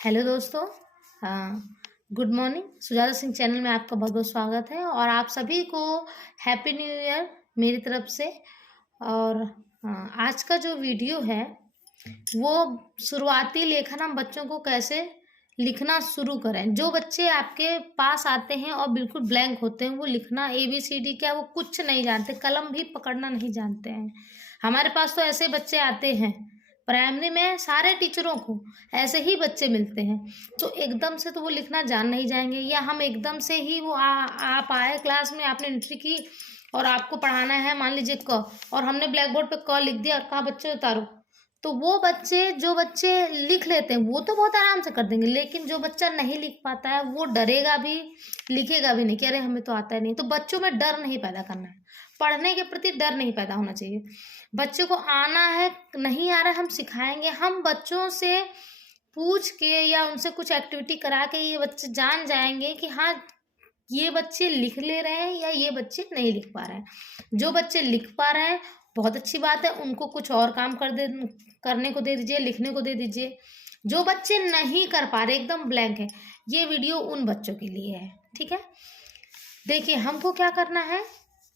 Hello दोस्तों। Good morning. Sujata Singh channel में आपका बहुत बहुत स्वागत है और आप सभी को हैप्पी न्यू ईयर मेरी तरफ से। और आज का जो वीडियो है वो शुरुआती लेखन हम बच्चों को कैसे लिखना शुरू करें। जो बच्चे आपके पास आते हैं और बिल्कुल ब्लैंक होते हैं, वो लिखना ABCD क्या वो कुछ नहीं जानते, कलम भी पकड़ना नहीं जानते हैं। हमारे पास तो ऐसे बच्चे आते हैं, प्राइमरी में सारे टीचरों को ऐसे ही बच्चे मिलते हैं। तो एकदम से तो वो लिखना जान नहीं जाएंगे, या हम एकदम से ही वो आप आए क्लास में, आपने एंट्री की और आपको पढ़ाना है मान लीजिए क, और हमने ब्लैक बोर्ड पे क लिख दिया और कहा बच्चे उतारो, तो वो बच्चे जो बच्चे लिख लेते हैं वो तो बहुत आराम से कर देंगे, लेकिन जो बच्चा नहीं लिख पाता है वो डरेगा भी, लिखेगा भी नहीं कि अरे हमें तो आता है नहीं। तो बच्चों में डर नहीं पैदा करना है, पढ़ने के प्रति डर नहीं पैदा होना चाहिए। बच्चे को आना है, नहीं आ रहा है, हम सिखाएंगे। हम बच्चों से पूछ के या उनसे कुछ एक्टिविटी करा के ये बच्चे जान जाएंगे कि हाँ ये बच्चे लिख ले रहे हैं या ये बच्चे नहीं लिख पा रहे हैं। जो बच्चे लिख पा रहे हैं बहुत अच्छी बात है, उनको कुछ और काम करने को दे दीजिए, लिखने को दे दीजिए। जो बच्चे नहीं कर पा रहे, एकदम ब्लैंक है, ये वीडियो उन बच्चों के लिए है। ठीक है, देखिए हमको क्या करना है।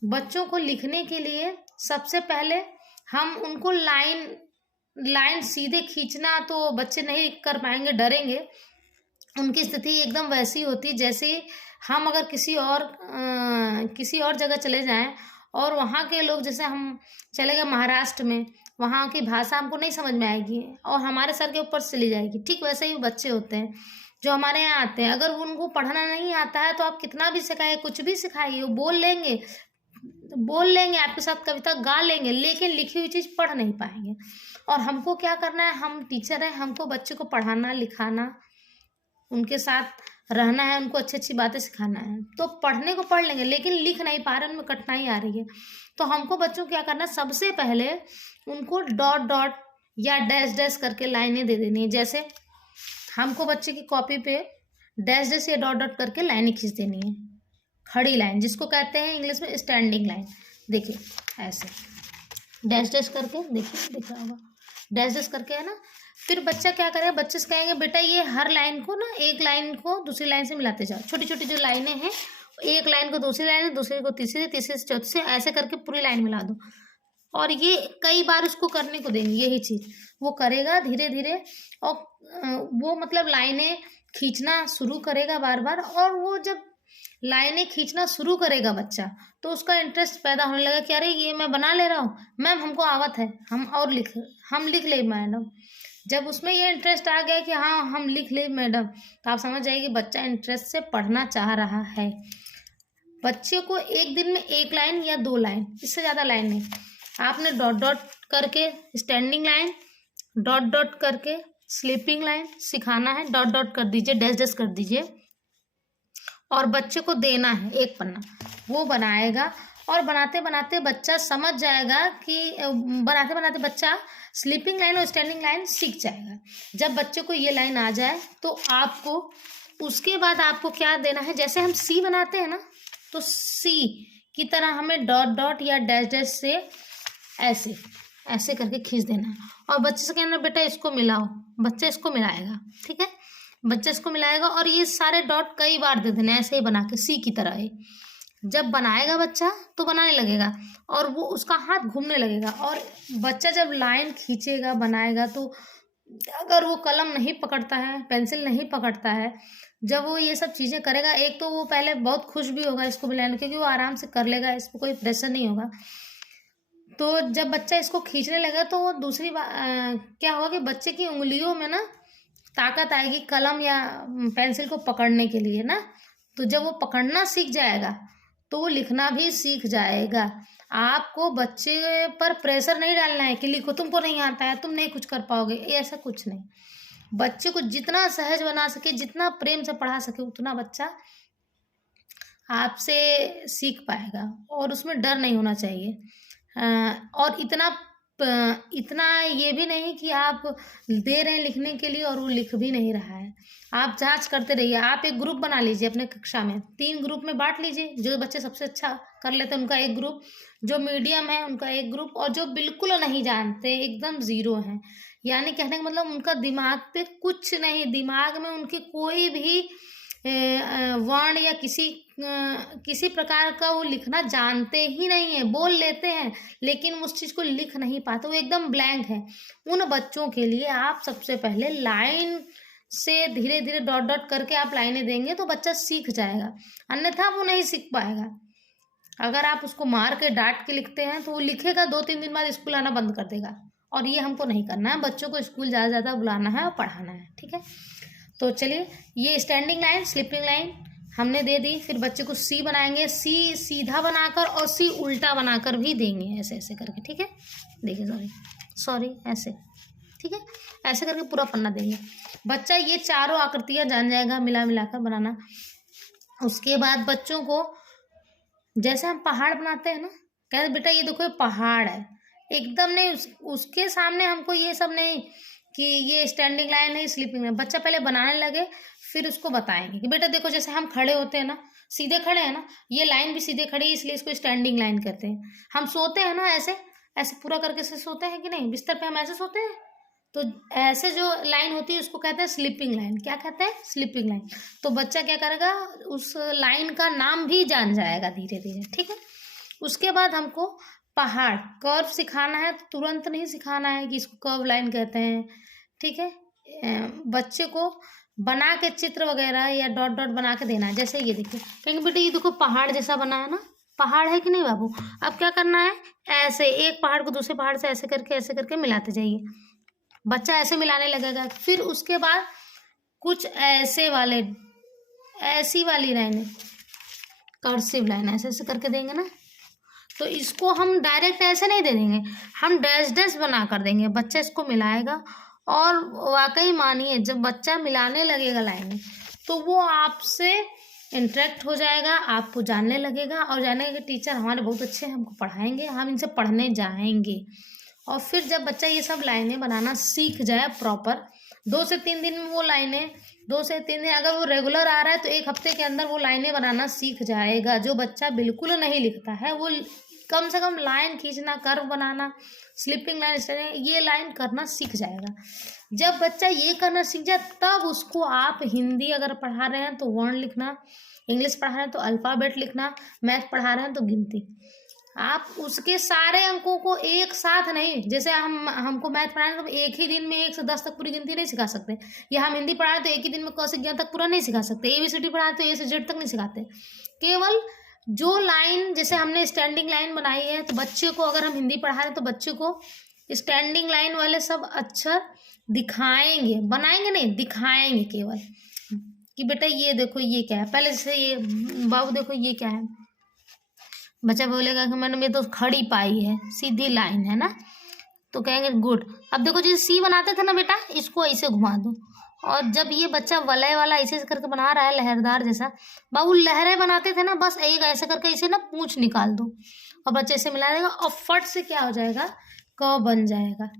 बच्चों को लिखने के लिए सबसे पहले हम उनको लाइन सीधे खींचना तो बच्चे नहीं कर पाएंगे, डरेंगे। उनकी स्थिति एकदम वैसी होती जैसे हम अगर किसी और जगह चले जाएं और वहाँ के लोग, जैसे हम चले गए महाराष्ट्र में, वहाँ की भाषा हमको नहीं समझ में आएगी और हमारे सर के ऊपर चली जाएगी। ठीक वैसे ही बच्चे होते हैं जो हमारे यहाँ आते हैं। अगर उनको पढ़ना नहीं आता है तो आप कितना भी सिखाइए, कुछ भी सिखाइए, वो बोल लेंगे आपके साथ, कविता गा लेंगे, लेकिन लिखी हुई चीज़ पढ़ नहीं पाएंगे। और हमको क्या करना है, हम टीचर हैं, हमको बच्चे को पढ़ाना लिखाना, उनके साथ रहना है, उनको अच्छी अच्छी बातें सिखाना है। तो पढ़ने को पढ़ लेंगे लेकिन लिख नहीं पा रहे, उनमें कठिनाई आ रही है। तो हमको बच्चों को क्या करना है, सबसे पहले उनको डॉट डॉट या डैश डैश करके लाइनें दे देनी है। जैसे हमको बच्चे की कॉपी पे डैश डैश या डॉट डॉट करके लाइनें खींच देनी है, खड़ी लाइन जिसको कहते हैं इंग्लिश में स्टैंडिंग लाइन। देखिए ऐसे डैश डैश करके, देखिए दिख रहा होगा, डैश डैश करके, है ना। फिर बच्चा क्या करेगा, बच्चे से कहेंगे बेटा ये हर लाइन को ना, एक लाइन को दूसरी लाइन से मिलाते जाओ। छोटी छोटी जो लाइनें हैं, एक लाइन को दूसरी लाइन, दूसरे को तीसरी, तीसरे से चौथी से, ऐसे करके पूरी लाइन मिला दो। और ये कई बार उसको करने को देंगे, यही चीज़ वो करेगा धीरे धीरे। और वो मतलब लाइनें खींचना शुरू करेगा बार बार। और वो जब लाइनें खींचना शुरू करेगा बच्चा, तो उसका इंटरेस्ट पैदा होने लगा कि अरे ये मैं बना ले रहा हूँ मैम, हमको आवत है, हम लिख ले मैडम। जब उसमें ये इंटरेस्ट आ गया कि हाँ हम लिख ले मैडम, तो आप समझ जाइए कि बच्चा इंटरेस्ट से पढ़ना चाह रहा है। बच्चे को एक दिन में एक लाइन या 2 लाइन, इससे ज़्यादा लाइन नहीं, आपने डॉट डॉट करके स्टैंडिंग लाइन, डॉट डॉट करके स्लीपिंग लाइन सिखाना है। डॉट डॉट कर दीजिए, डैश डैश कर दीजिए, और बच्चे को देना है एक पन्ना, वो बनाएगा। और बनाते बनाते बच्चा समझ जाएगा कि बनाते बनाते बच्चा स्लीपिंग लाइन और स्टैंडिंग लाइन सीख जाएगा। जब बच्चे को ये लाइन आ जाए तो आपको उसके बाद आपको क्या देना है, जैसे हम सी बनाते हैं ना, तो सी की तरह हमें डॉट डॉट या डैश डैश से ऐसे ऐसे करके खींच देना है। और बच्चे से कहना बेटा इसको मिलाओ, बच्चा इसको मिलाएगा। ठीक है, बच्चा इसको मिलाएगा और ये सारे डॉट कई बार दे देना, ऐसे ही बना के सी की तरह है। जब बनाएगा बच्चा तो बनाने लगेगा और वो उसका हाथ घूमने लगेगा। और बच्चा जब लाइन खींचेगा बनाएगा, तो अगर वो कलम नहीं पकड़ता है, पेंसिल नहीं पकड़ता है, जब वो ये सब चीज़ें करेगा, एक तो वो पहले बहुत खुश भी होगा इसको मिलाने, क्योंकि वो आराम से कर लेगा, इस पर कोई प्रेशर नहीं होगा। तो जब बच्चा इसको खींचने लगेगा तो वो दूसरी क्या होगा कि बच्चे की उंगलियों में ना ताकत आएगी कलम या पेंसिल को पकड़ने के लिए ना। तो जब वो पकड़ना सीख जाएगा तो वो लिखना भी सीख जाएगा। आपको बच्चे पर प्रेशर नहीं डालना है कि लिखो, तुमको नहीं आता है, तुम नहीं कुछ कर पाओगे, ऐसा कुछ नहीं। बच्चे को जितना सहज बना सके, जितना प्रेम से पढ़ा सके, उतना बच्चा आपसे सीख पाएगा। और उसमें डर नहीं होना चाहिए। और इतना ये भी नहीं कि आप दे रहे हैं लिखने के लिए और वो लिख भी नहीं रहा है। आप जांच करते रहिए। आप एक ग्रुप बना लीजिए अपने कक्षा में, 3 ग्रुप में बांट लीजिए। जो बच्चे सबसे अच्छा कर लेते हैं उनका एक ग्रुप, जो मीडियम है उनका एक ग्रुप, और जो बिल्कुल नहीं जानते एकदम ज़ीरो हैं यानी कहने का मतलब उनका दिमाग पे कुछ नहीं, दिमाग में उनकी कोई भी वर्ण या किसी प्रकार का वो लिखना जानते ही नहीं है। बोल लेते हैं लेकिन उस चीज़ को लिख नहीं पाते, वो एकदम ब्लैंक है। उन बच्चों के लिए आप सबसे पहले लाइन से धीरे धीरे डॉट डॉट करके आप लाइनें देंगे तो बच्चा सीख जाएगा, अन्यथा वो नहीं सीख पाएगा। अगर आप उसको मार के डांट के लिखते हैं तो वो लिखेगा, 2-3 दिन बाद स्कूल आना बंद कर देगा। और ये हमको नहीं करना है, बच्चों को स्कूल ज़्यादा ज़्यादा बुलाना है और पढ़ाना है, ठीक है। तो चलिए, ये स्टैंडिंग लाइन, स्लीपिंग लाइन हमने दे दी। फिर बच्चे को सी बनाएंगे, सी सीधा बनाकर और सी उल्टा बनाकर भी देंगे, ऐसे ऐसे करके, ठीक है। देखिए सॉरी ऐसे, ठीक है, ऐसे करके पूरा पन्ना देंगे। बच्चा ये चारों आकृतियां जान जाएगा मिला मिलाकर बनाना। उसके बाद बच्चों को जैसे हम पहाड़ बनाते हैं ना, कहते बेटा ये देखो ये पहाड़ है, एकदम नहीं उसके सामने हमको ये सब नहीं कि ये स्टैंडिंग लाइन है, स्लीपिंग लाइन। बच्चा पहले बनाने लगे, फिर उसको बताएंगे कि बेटा देखो जैसे हम खड़े होते हैं ना, सीधे खड़े हैं ना, ये लाइन भी सीधे खड़ी है इसलिए इसको स्टैंडिंग लाइन कहते हैं। हम सोते हैं ना ऐसे ऐसे पूरा करके से सोते हैं कि नहीं, बिस्तर पे हम ऐसे सोते हैं, तो ऐसे जो लाइन होती है उसको कहते हैं स्लीपिंग लाइन। क्या कहते हैं? Sleeping line. तो बच्चा क्या करेगा, उस लाइन का नाम भी जान जाएगा धीरे धीरे, ठीक है। उसके बाद हमको पहाड़ कर्व सिखाना है, तो तुरंत नहीं सिखाना है कि इसको कर्व लाइन कहते हैं, ठीक है। बच्चे को बना के चित्र वगैरह या डॉट डॉट बना के देना है। जैसे ये देखिए, कहेंगे बेटा ये देखो पहाड़ जैसा बना है ना, पहाड़ है कि नहीं बाबू। अब क्या करना है, ऐसे एक पहाड़ को दूसरे पहाड़ से ऐसे करके मिलाते जाइए। बच्चा ऐसे मिलाने लगेगा। फिर उसके बाद कुछ ऐसी वाली लाइनें, कर्सिव लाइन ऐसे ऐसे करके देंगे ना, तो इसको हम डायरेक्ट ऐसे नहीं दे देंगे, हम डैश डैश बना कर देंगे। बच्चा इसको मिलाएगा और वाकई मानिए जब बच्चा मिलाने लगेगा लाइनें तो वो आपसे इंटरेक्ट हो जाएगा, आपको जानने लगेगा और जानेगा कि टीचर हमारे बहुत अच्छे हैं, हमको पढ़ाएंगे, हम इनसे पढ़ने जाएंगे। और फिर जब बच्चा ये सब लाइनें बनाना सीख जाए प्रॉपर, 2 से 3 दिन में वो लाइनें, 2 से 3 दिन, अगर वो रेगुलर आ रहा है तो 1 हफ्ते के अंदर वो लाइनें बनाना सीख जाएगा। जो बच्चा बिल्कुल नहीं लिखता है वो कम से कम लाइन खींचना, कर्व बनाना, स्लीपिंग लाइन, ये लाइन करना सीख जाएगा। जब बच्चा ये करना सीख जाए तब उसको आप हिंदी अगर पढ़ा रहे हैं तो वर्ण लिखना, इंग्लिश पढ़ा रहे हैं तो अल्फ़ाबेट लिखना, मैथ पढ़ा रहे हैं तो गिनती। आप उसके सारे अंकों को एक साथ नहीं, जैसे हमको मैथ पढ़ाएं तो एक ही दिन में 1 से 10 तक पूरी गिनती नहीं सिखा सकते, या हम हिंदी पढ़ाएं तो एक ही दिन में क से ज्ञ तक पूरा नहीं सिखा सकते, ABCD पढ़ाएं तो A से Z तक नहीं सिखाते। केवल जो लाइन, जैसे हमने स्टैंडिंग लाइन बनाई है, तो बच्चे को अगर हम हिंदी पढ़ा रहे हैं तो बच्चे को स्टैंडिंग लाइन वाले सब अक्षर दिखाएंगे, बनाएंगे नहीं, दिखाएंगे केवल कि बेटा ये देखो ये क्या है। पहले जैसे ये बाबू देखो ये क्या है, बच्चा बोलेगा कि मैंने तो खड़ी पाई है, सीधी लाइन है ना, तो कहेंगे गुड। अब देखो जैसे सी बनाते थे ना बेटा, इसको ऐसे घुमा दो, और जब ये बच्चा वलय वाला ऐसे करके बना रहा है लहरदार जैसा, बाबू लहरें बनाते थे ना, बस एक ऐसे करके इसे ना पूंछ निकाल दो और बच्चे इसे मिला देगा और फट से क्या हो जाएगा, क बन जाएगा।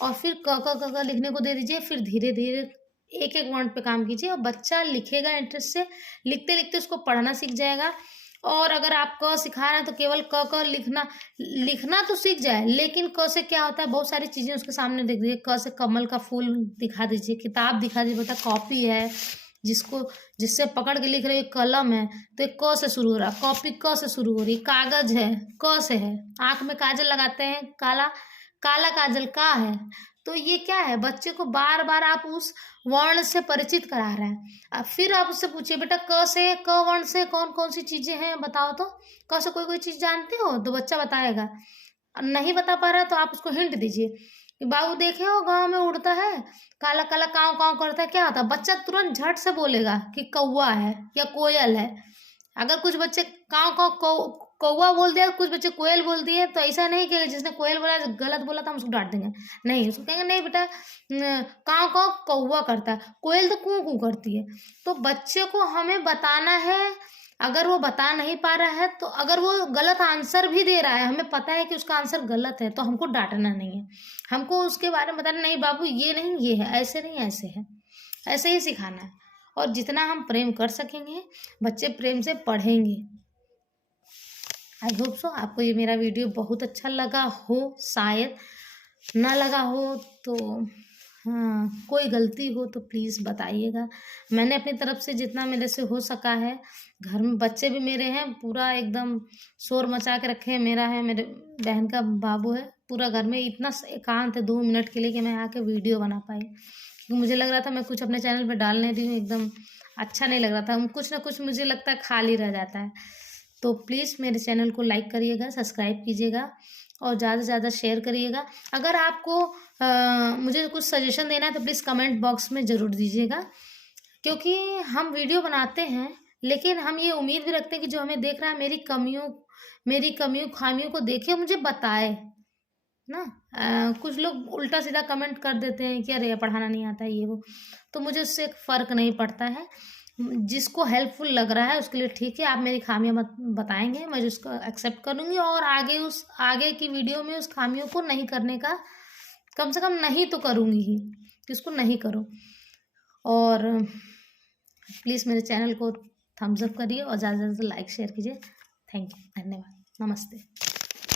और फिर क लिखने को दे दीजिए। फिर धीरे धीरे एक एक वर्ण पे काम कीजिए और बच्चा लिखेगा इंटरेस्ट से, लिखते लिखते उसको पढ़ना सीख जाएगा। और अगर आप क सिखा रहे हैं तो केवल क लिखना तो सीख जाए, लेकिन क से क्या होता है, बहुत सारी चीज़ें उसके सामने देख दीजिए। क से कमल का फूल दिखा दीजिए, किताब दिखा दीजिए, बेटा कॉपी है जिससे पकड़ के लिख रहे हैं, कलम है तो एक क से शुरू हो रहा, कॉपी क से शुरू हो रही, कागज है क से है, आँख में काजल लगाते हैं, काला काजल का है। तो ये क्या है, बच्चे को बार बार आप उस वर्ण से परिचित करा रहे हैं। अब फिर आप उससे पूछिए बेटा क वर्ण से कौन कौन सी चीजें हैं बताओ तो, क से कोई चीज जानते हो, तो बच्चा बताएगा। नहीं बता पा रहा है तो आप उसको हिंट दीजिए कि बाबू देखे हो गांव में उड़ता है, काला काला काव काव करता है, क्या होता है, बच्चा तुरंत झट से बोलेगा कि कौवा है या कोयल है। अगर कुछ बच्चे काव काव कौवा बोल दिया, कुछ बच्चे कोयल बोल दिए, तो ऐसा नहीं कि जिसने कोयल बोला गलत बोला था हम उसको डांट देंगे, नहीं, उसको कहेंगे नहीं बेटा काव काव कौवा करता है, कोयल तो कू कू करती है। तो बच्चे को हमें बताना है। अगर वो बता नहीं पा रहा है तो अगर वो गलत आंसर भी दे रहा है, हमें पता है कि उसका आंसर गलत है, तो हमको डांटना नहीं है, हमको उसके बारे में बताना, नहीं बाबू ये नहीं ये है, ऐसे नहीं ऐसे है, ऐसे ही सिखाना है। और जितना हम प्रेम कर सकेंगे बच्चे प्रेम से पढ़ेंगे। आई होप सो आपको ये मेरा वीडियो बहुत अच्छा लगा हो शायद। ना लगा हो तो हाँ, कोई गलती हो तो प्लीज़ बताइएगा। मैंने अपनी तरफ से जितना मेरे से हो सका है, घर में बच्चे भी मेरे हैं, पूरा एकदम शोर मचा के रखे हैं, मेरा है, मेरे बहन का बाबू है, पूरा घर में इतना एकांत है 2 मिनट के लिए कि मैं आके वीडियो बना पाई। क्योंकि मुझे लग रहा था मैं कुछ अपने चैनल पे डाल नहीं रही हूँ, एकदम अच्छा नहीं लग रहा था, कुछ ना कुछ मुझे लगता है खाली रह जाता है। तो प्लीज़ मेरे चैनल को लाइक करिएगा, सब्सक्राइब कीजिएगा और ज़्यादा से ज़्यादा शेयर करिएगा। अगर आपको मुझे कुछ सजेशन देना है तो प्लीज़ कमेंट बॉक्स में ज़रूर दीजिएगा, क्योंकि हम वीडियो बनाते हैं लेकिन हम ये उम्मीद भी रखते हैं कि जो हमें देख रहा है मेरी कमियों खामियों को देखे मुझे बताए ना। कुछ लोग उल्टा सीधा कमेंट कर देते हैं कि अरे पढ़ाना नहीं आता है ये वो, तो मुझे उससे फ़र्क नहीं पड़ता है। जिसको हेल्पफुल लग रहा है उसके लिए ठीक है, आप मेरी खामियां बताएंगे, मैं उसको एक्सेप्ट करूँगी और आगे की वीडियो में उस खामियों को नहीं करने का, कम से कम नहीं तो करूँगी ही कि उसको नहीं करो। और प्लीज़ मेरे चैनल को थम्स अप करिए और ज़्यादा से ज़्यादा लाइक शेयर कीजिए। थैंक यू, धन्यवाद, नमस्ते।